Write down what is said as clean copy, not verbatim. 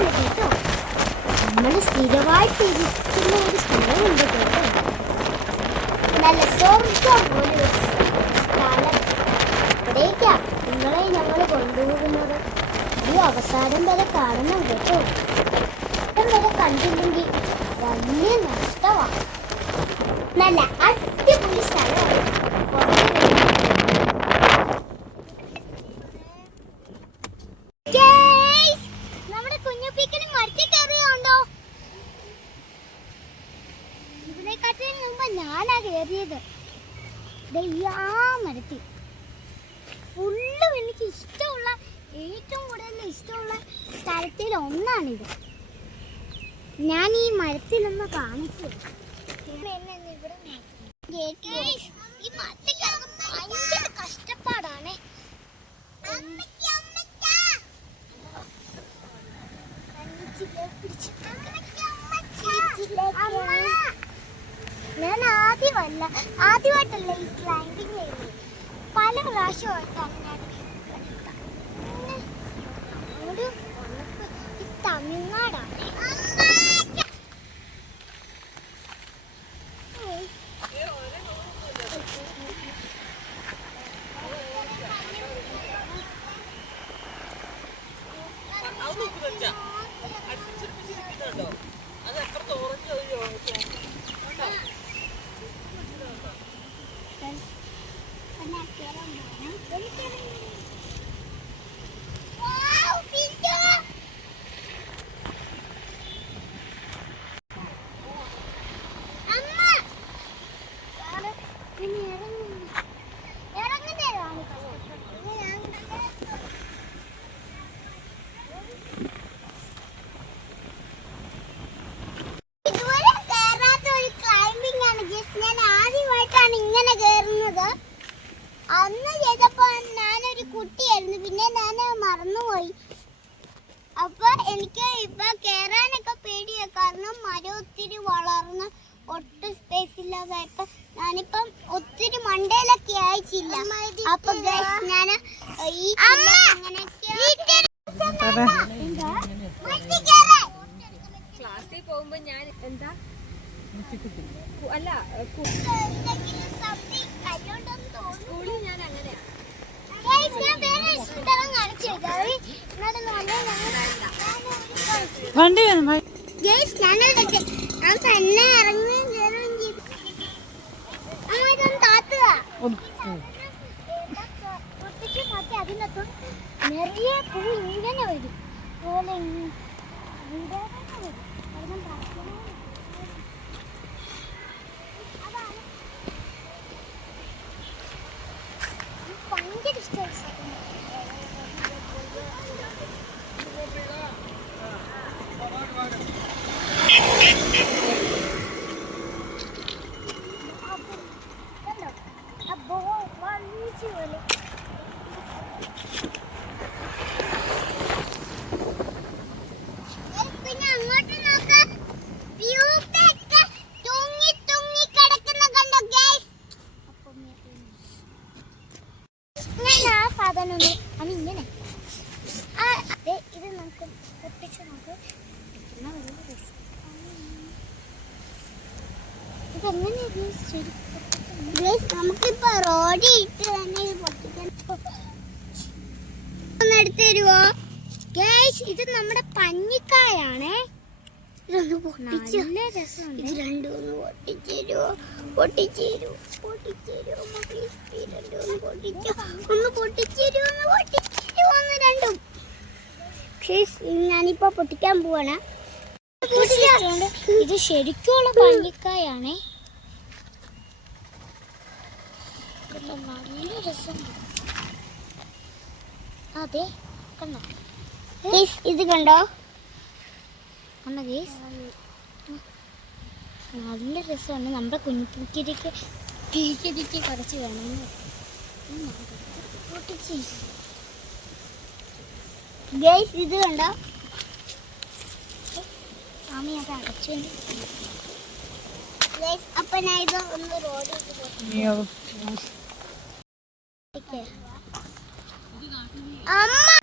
സ്ഥലമാണ് കേട്ടോ. നമ്മൾ സ്ഥിരമായിട്ട് ഇരിക്കുന്ന ഒരു സ്ഥലമുണ്ട് കേട്ടോ. നല്ല സ്വർഗം പോലെ സ്ഥലം. ഇവിടേക്കാണ് നിങ്ങളെ ഞങ്ങൾ കൊണ്ടുപോകുന്നത്. ഈ അവസാനം വരെ കാണണം കേട്ടോ. വരെ കണ്ടില്ലെങ്കിൽ വലിയ നഷ്ടമാണ്. നല്ല അടിപൊളി സ്ഥലമാണ്. നമ്മുടെ കുഞ്ഞുപ്പിക്കന് മരത്തിൽ കയറിയുണ്ടോ? ഇതിനെക്കാട്ടിൽ മുമ്പ് ഞാനാ കയറിയത്. മരത്തിൽ ഫുള്ളും എനിക്ക് ഇഷ്ടമുള്ള, ഏറ്റവും കൂടുതൽ ഇഷ്ടമുള്ള സ്ഥലത്തിൽ ഒന്നാണിത്. ഞാൻ ഈ മരത്തിലൊന്ന് കാണിച്ചു. ഭയങ്കര കഷ്ടപ്പാടാണ്. ഞാൻ ആദ്യമായിട്ടല്ല ഈ ക്ലൈംബിങ് ചെയ്യുന്നത്. പല പ്രാവശ്യമായിട്ടാണ് ഞാൻ തമിഴ്നാടാണ്. അന്ന് ചെയ്തപ്പോ ഞാനൊരു കുട്ടിയായിരുന്നു, പിന്നെ ഞാൻ മറന്നുപോയി. അപ്പൊ എനിക്ക് ഇപ്പൊ കേറാനൊക്കെ പേടിയാ. കാരണം മരം ഒത്തിരി വളർന്ന് ഒട്ടും സ്പേസ് ഇല്ലാതായപ്പോ ഞാനിപ്പം ഒത്തിരി മണ്ടയിലൊക്കെ അയച്ചില്ല. അപ്പൊ ഞാൻ ഈ ക്ലാസ്സിൽ പോകുമ്പോ ഞാൻ എന്താ അല്ല സ്കൂളിൽ ഞാൻ അങ്ങനെയാ. വണ്ടി വേണം. തന്നെ ഇറങ്ങുകയും കയറുകയും ചെയ്തു. താത്തുക അതിനകത്ത് നിറയെ പൂ ഇങ്ങനെ വരും പോലെ ഭയങ്കര ഇഷ്ടമായി. പിന്നെ അങ്ങോട്ട് നോക്കാം. തൂങ്ങി കിടക്കുന്ന കണ്ടോ ഗൈസ്? ഞാൻ ആ സാധനം ഇങ്ങനെ ഇത് നമുക്ക് പൊട്ടിച്ച് നോക്ക്. നമുക്കിപ്പോ റോഡിൽ ഇട്ട് തന്നെ ഇത് പൊട്ടിക്കാൻ എടുത്തു തരുവോ ഗൈസ്? ഇത് നമ്മുടെ പഞ്ഞിക്കായാണേ. ഇതൊന്ന് പൊട്ടിച്ച് ഇത് രണ്ടും ഒന്ന് പൊട്ടിച്ചേരുവോ? പൊട്ടിച്ചേരുവോ രണ്ടും. ഞാനിപ്പോ പൊട്ടിക്കാൻ പോവാണ്. ഇത് ശരിക്കുള്ള പഞ്ഞിക്കായാണേ. നല്ല രസമുണ്ട്. അതെ കണ്ടോ? ഇത് കണ്ടോ? നല്ല രസമാണ്. നമ്മുടെ കുഞ്ഞിക്കിരിക്ക് കുറച്ച് വേണം. ഇത് കണ്ടോ? ആമി അത് അടച്ചു. അപ്പൊ ഞാൻ ഇത് ഒന്ന് റോഡിൽ അമ്മ